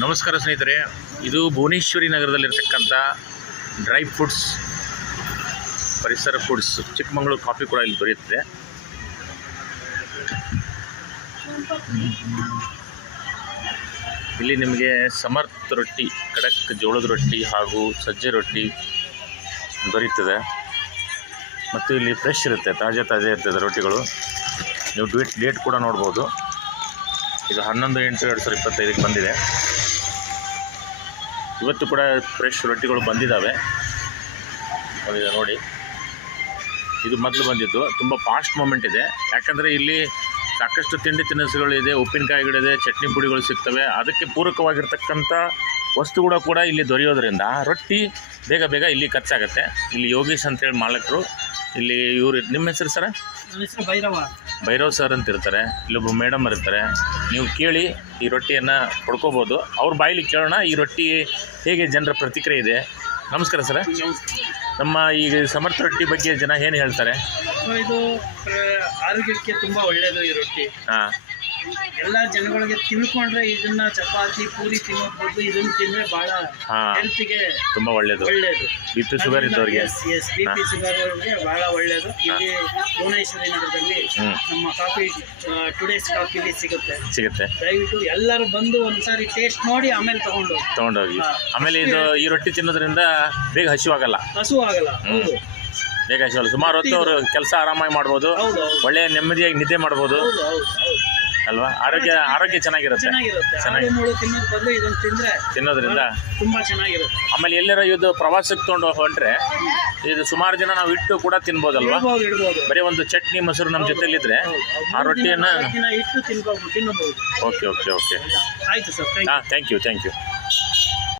ನಮಸ್ಕಾರ ಸ್ನೇಹಿತರೆ, ಇದು Bhuvaneshwari ನಗರದಲ್ಲಿರ್ತಕ್ಕಂಥ dry fruits Parisara foods Chikkamagaluru coffee ಕೂಡ ಇಲ್ಲಿ ದೊರೆಯುತ್ತದೆ. ಇಲ್ಲಿ ನಿಮಗೆ ಸಮರ್ಥ ರೊಟ್ಟಿ, ಖಡಕ್, ಜೋಳದ ರೊಟ್ಟಿ ಹಾಗೂ ಸಜ್ಜೆ ರೊಟ್ಟಿ ದೊರೆಯುತ್ತದೆ. ಮತ್ತು ಇಲ್ಲಿ ಫ್ರೆಶ್ ಇರುತ್ತೆ, ತಾಜಾ ತಾಜಾ ಇರ್ತದೆ ರೊಟ್ಟಿಗಳು. ನೀವು ಡೇಟ್ ಡೇಟ್ ಕೂಡ ನೋಡ್ಬೋದು. ಇದು ಹನ್ನೊಂದು ಎಂಟು ಎರಡು ಸಾವಿರದ ಇಪ್ಪತ್ತೈದಕ್ಕೆ ಬಂದಿದೆ. ಇವತ್ತು ಕೂಡ ಫ್ರೆಶ್ ರೊಟ್ಟಿಗಳು ಬಂದಿದ್ದಾವೆ ಬಂದಿದೆ ನೋಡಿ. ಇದು ಮೊದಲು ಬಂದಿದ್ದು. ತುಂಬ ಫಾಸ್ಟ್ ಮೂಮೆಂಟ್ ಇದೆ. ಯಾಕಂದರೆ ಇಲ್ಲಿ ಸಾಕಷ್ಟು ತಿಂಡಿ ತಿನಿಸುಗಳಿದೆ ಉಪ್ಪಿನಕಾಯಿಗಳಿದೆ ಚಟ್ನಿ ಪುಡಿಗಳು ಸಿಗ್ತವೆ. ಅದಕ್ಕೆ ಪೂರಕವಾಗಿರ್ತಕ್ಕಂಥ ವಸ್ತುಗಳು ಕೂಡ ಇಲ್ಲಿ ದೊರೆಯೋದ್ರಿಂದ ರೊಟ್ಟಿ ಬೇಗ ಬೇಗ ಇಲ್ಲಿ ಖರ್ಚಾಗುತ್ತೆ. ಇಲ್ಲಿ ಯೋಗೀಶ್ ಅಂತೇಳಿ ಮಾಲಕರು, ಇಲ್ಲಿ ಇವರು, ನಿಮ್ಮ ಹೆಸರು ಸರ? ಭೈರವ ಭೈರವ್ ಸರ್ ಅಂತ ಇರ್ತಾರೆ ಇಲ್ಲೊಬ್ಬರು ಮೇಡಮ್ ಇರ್ತಾರೆ ನೀವು ಕೇಳಿ ಈ ರೊಟ್ಟಿಯನ್ನು ಪಡ್ಕೋಬೋದು. ಅವ್ರ ಬಾಯಲ್ಲಿ ಕೇಳೋಣ ಈ ರೊಟ್ಟಿ ಹೇಗೆ ಜನರ ಪ್ರತಿಕ್ರಿಯೆ ಇದೆ. ನಮಸ್ಕಾರ ಸರ್ ನಮ್ಮ ಈ ಸಮರ್ಥ ರೊಟ್ಟಿ ಬಗ್ಗೆ ಜನ ಏನು ಹೇಳ್ತಾರೆ? ಇದು ಆರೋಗ್ಯಕ್ಕೆ ತುಂಬ ಒಳ್ಳೆಯದು ಈ ರೊಟ್ಟಿ. ಹಾಂ. ಎಲ್ಲ ಜನಗಳಿಗೆ ತಿಳ್ಕೊಂಡ್ರೆ ಇದನ್ನ ಚಪಾತಿ ಪೂರಿ ತಿನ್ನೋದ್ ಬದಲು ಇದನ್ನ ತಿಂದ್ರೆ ಬಹಳ ಹೆಲ್ತ್ಗೆ ತುಂಬಾ ಒಳ್ಳೇದು. ಬಿ ಪಿ ಶುಗರ್ ಇದ್ದವ್ರಿಗೆ. Yes yes B P sugar ಅವ್ರಿಗೆ ಬಹಳ ಒಳ್ಳೇದು. ಇಲ್ಲಿ ಭುವನೇಶ್ವರಿ ನಗರದಲ್ಲಿ ನಮ್ಮ ಕಾಫಿ ಟುಡೇಸ್ ಕಾಫಿ ಸಿಗುತ್ತೆ. ಸಿಗುತ್ತೆ. ದಯವಿಟ್ಟು ಎಲ್ಲರೂ ಬಂದು ಒಂದ್ಸಾರಿ ಟೇಸ್ಟ್ ನೋಡಿ ಆಮೇಲೆ ತಗೊಂಡು ತಗೊಂಡೋಗಿ. ಆಮೇಲೆ ಇದು ಈ ರೊಟ್ಟಿ ತಿನ್ನೋದ್ರಿಂದ ಬೇಗ ಹಸಿವಾಗಲ್ಲ. ಹಸು ಆಗಲ್ಲ ಹೌದು. ಬೇಗ ಹಸಿವಾಗಲ್ಲ. ಸುಮಾರು ಹೊತ್ತು ಅವರು ಕೆಲಸ ಆರಾಮಾಗಿ ಮಾಡ್ಬೋದು. ಒಳ್ಳೆಯ ನೆಮ್ಮದಿಯಾಗಿ ನಿದ್ದೆ ಮಾಡ್ಬೋದು. ಅಲ್ವಾ? ಆರೋಗ್ಯ ಆರೋಗ್ಯ ಚೆನ್ನಾಗಿರುತ್ತೆ. ಚೆನ್ನಾಗಿರುತ್ತೆ. ಚೆನ್ನಾಗಿ- ಹಾಲು ಮೂಳು ತಿನ್ನೋದ್ ಬದಲು ಇದನ್ನ ತಿಂದ್ರೆ ತಿನ್ನೋದ್ರಿಂದ? ತುಂಬಾ ಚೆನ್ನಾಗಿರುತ್ತೆ. ಆಮೇಲೆ ಎಲ್ಲರ ಇದು ಪ್ರವಾಸಕ್ಕೆ ತೊಗೊಂಡು ಹೊಂಟ್ರೆ ಇದು ಸುಮಾರು ಜನ ನಾವು ಇಟ್ಟು ಕೂಡ ತಿನ್ಬೋದಲ್ವಾ? ಇಡ್ಬೋದು ಇಡ್ಬೋದು. ಬರೀ ಒಂದು ಚಟ್ನಿ ಮೊಸರು ನಮ್ಮ ಜೊತೆಲಿದ್ರೆ ಹೌದು, ಹೌದು. ಆ ರೊಟ್ಟಿಯನ್ನ ದಿನ ಇಟ್ಟು ತಿನ್ಬೋದು ತಿನ್ನಬಹುದು ಓಕೆ ಓಕೆ ಓಕೆ. ಆಯ್ತು ಸರ್ ಥ್ಯಾಂಕ್ ಯು ಹಾಂ ಥ್ಯಾಂಕ್ ಯು ಥ್ಯಾಂಕ್ ಯು